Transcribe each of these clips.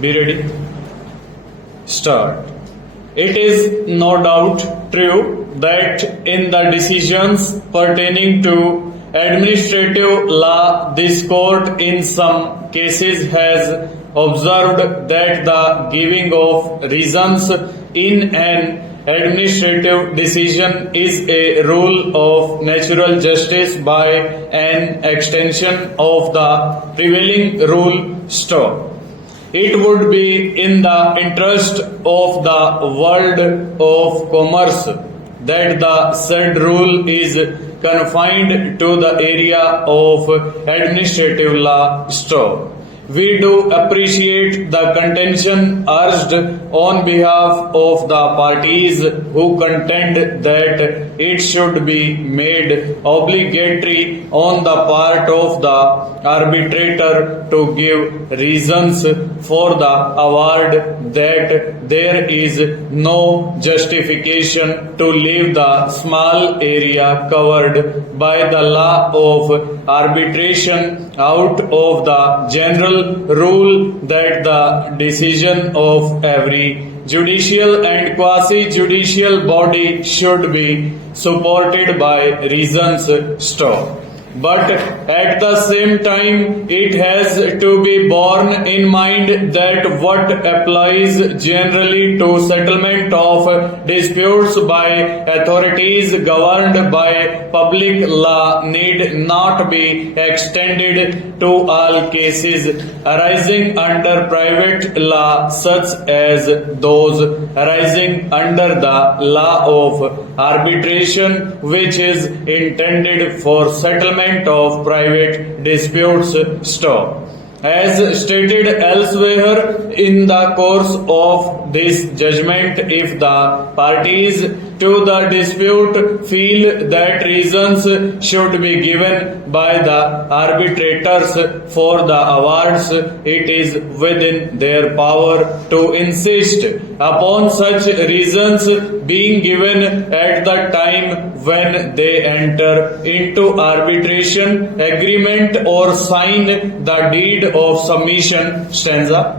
Be ready. Start. It is no doubt true that in the decisions pertaining to administrative law, this court in some cases has observed that the giving of reasons in an administrative decision is a rule of natural justice by an extension of the prevailing rule stop. It would be in the interest of the world of commerce that the said rule is confined to the area of administrative law stop. We do appreciate the contention urged on behalf of the parties who contend that it should be made obligatory on the part of the arbitrator to give reasons for the award that there is no justification to leave the small area covered by the law of arbitration out of the general rule that the decision of every judicial and quasi-judicial body should be supported by reasons stop. But at the same time, it has to be borne in mind that what applies generally to settlement of disputes by authorities governed by public law need not be extended to all cases arising under private law, such as those arising under the law of arbitration, which is intended for settlement of private disputes stop. As stated elsewhere in the course of this judgment, if the parties to the dispute feel that reasons should be given by the arbitrators for the awards, it is within their power to insist upon such reasons being given at the time when they enter into arbitration agreement or sign the deed of submission. Stanza.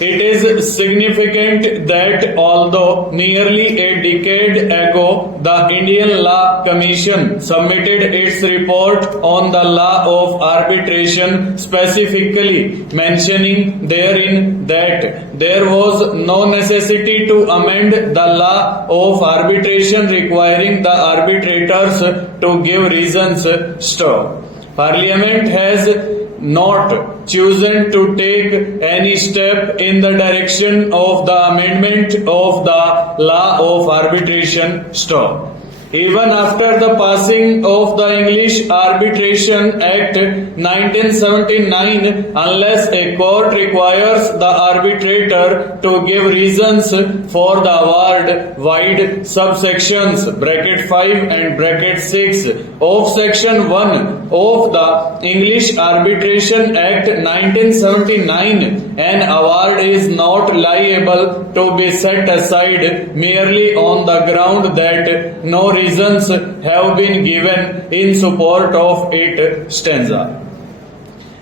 It is significant that although nearly a decade ago the Indian Law Commission submitted its report on the law of arbitration, specifically mentioning therein that there was no necessity to amend the law of arbitration requiring the arbitrators to give reasons stop. Parliament has not chosen to take any step in the direction of the amendment of the law of arbitration stop. Even after the passing of the English Arbitration Act 1979, unless a court requires the arbitrator to give reasons for the award, wide subsections (5) and (6) of Section 1 of the English Arbitration Act 1979, an award is not liable to be set aside merely on the ground that no reasons have been given in support of it. Stanza.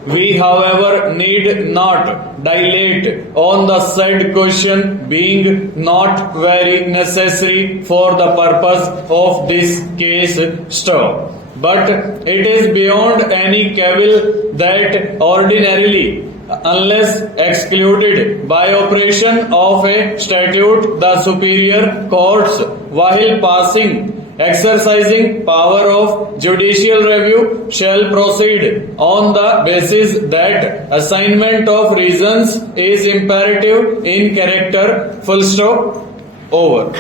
We, however, need not dilate on the said question, being not very necessary for the purpose of this case stop. But it is beyond any cavil that ordinarily, unless excluded by operation of a statute, the superior courts, while exercising power of judicial review, shall proceed on the basis that assignment of reasons is imperative in character. Full stop. Over.